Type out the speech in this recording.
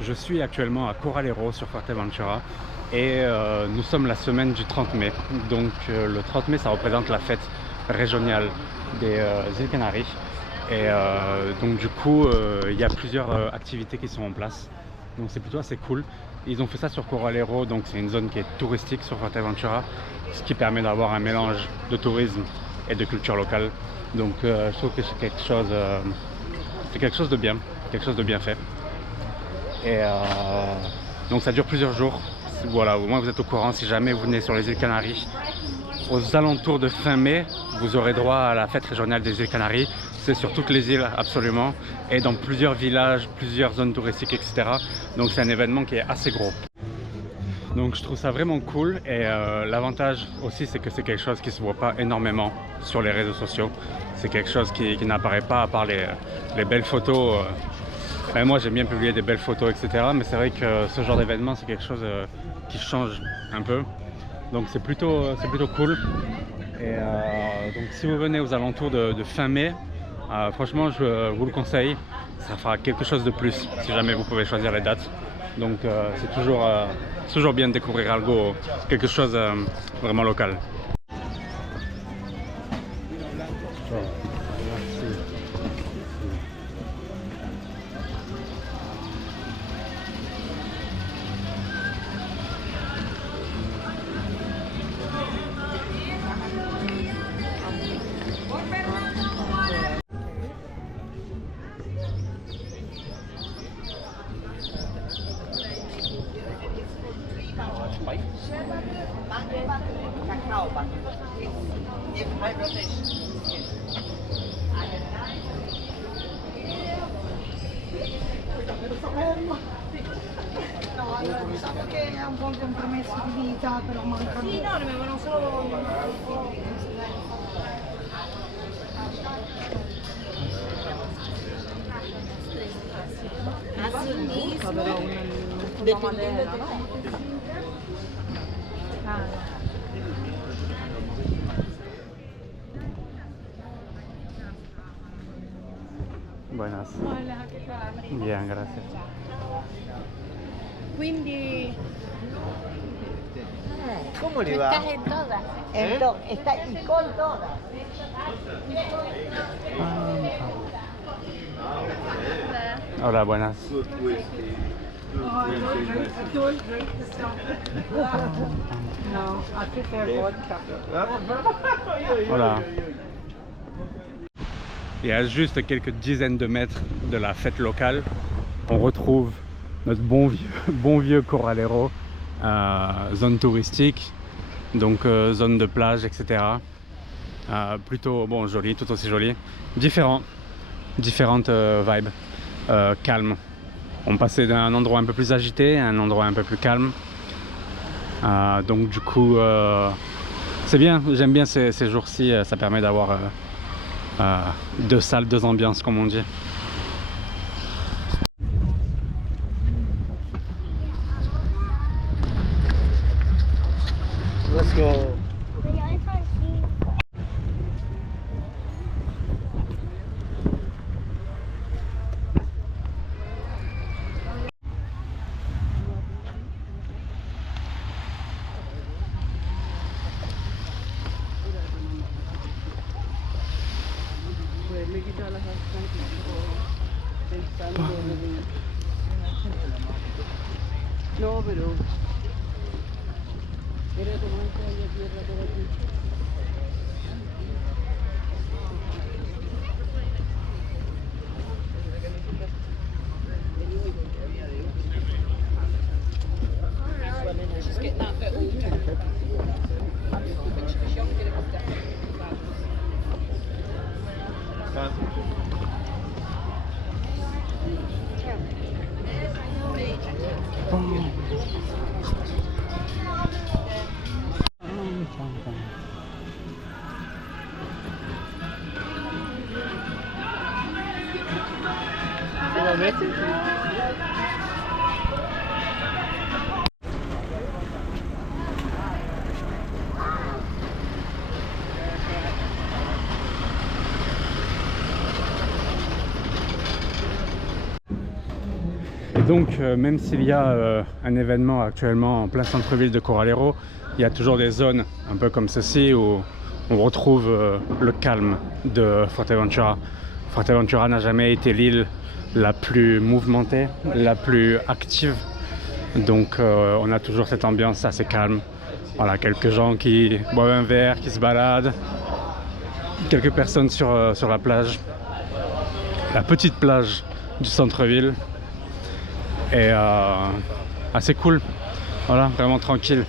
Je suis actuellement à Coralero sur Fuerteventura et nous sommes la semaine du 30 mai. Donc le 30 mai, ça représente la fête régionale des îles Canaries. Et donc du coup, il y a plusieurs activités qui sont en place. Donc c'est plutôt assez cool. Ils ont fait ça sur Coralero, donc c'est une zone qui est touristique sur Fuerteventura, ce qui permet d'avoir un mélange de tourisme et de culture locale. Donc je trouve que c'est quelque chose de bien, quelque chose de bien fait. Et donc ça dure plusieurs jours. Voilà, au moins vous êtes au courant. Si jamais vous venez sur les îles Canaries, aux alentours de fin mai, vous aurez droit à la fête régionale des îles Canaries. C'est sur toutes les îles absolument, et dans plusieurs villages, plusieurs zones touristiques, etc. Donc c'est un événement qui est assez gros. Donc je trouve ça vraiment cool, et l'avantage aussi c'est que c'est quelque chose qui se voit pas énormément sur les réseaux sociaux. C'est quelque chose qui n'apparaît pas à part les belles photos. Moi j'aime bien publier des belles photos, etc. Mais c'est vrai que ce genre d'événement c'est quelque chose qui change un peu. Donc c'est plutôt cool. Et donc si vous venez aux alentours de fin mai, franchement je vous le conseille. Ça fera quelque chose de plus si jamais vous pouvez choisir les dates. Donc c'est toujours bien de découvrir algo, quelque chose vraiment local. So che è un buon compromesso di vita, però manca. Sì, no, ne avevano solo. Buenas. Hola, che tal? Bien, gracias. Quindi ¿Cómo le va? estás en todas. Está y con todas. Hola, buenas. No, I prefer vodka. Voilà. Et à juste quelques dizaines de mètres de la fête locale, on retrouve notre bon vieux Coralero, zone touristique, donc zone de plage, etc. Plutôt bon, joli, tout aussi joli. Différentes vibes, calme. On passait d'un endroit un peu plus agité à un endroit un peu plus calme. Donc du coup, c'est bien, j'aime bien ces jours-ci, ça permet d'avoir deux salles, deux ambiances comme on dit. Let's go. No, pero era como esta había tierra por aquí. Just get that bit all done. When she was younger, it was definitely bad. Donc même s'il y a un événement actuellement en plein centre-ville de Coralero, il y a toujours des zones un peu comme ceci où on retrouve le calme de Fuerteventura. Fuerteventura n'a jamais été l'île la plus mouvementée, la plus active. Donc on a toujours cette ambiance assez calme. Voilà, quelques gens qui boivent un verre, qui se baladent, quelques personnes sur la plage, la petite plage du centre-ville. Et assez cool, voilà, vraiment tranquille.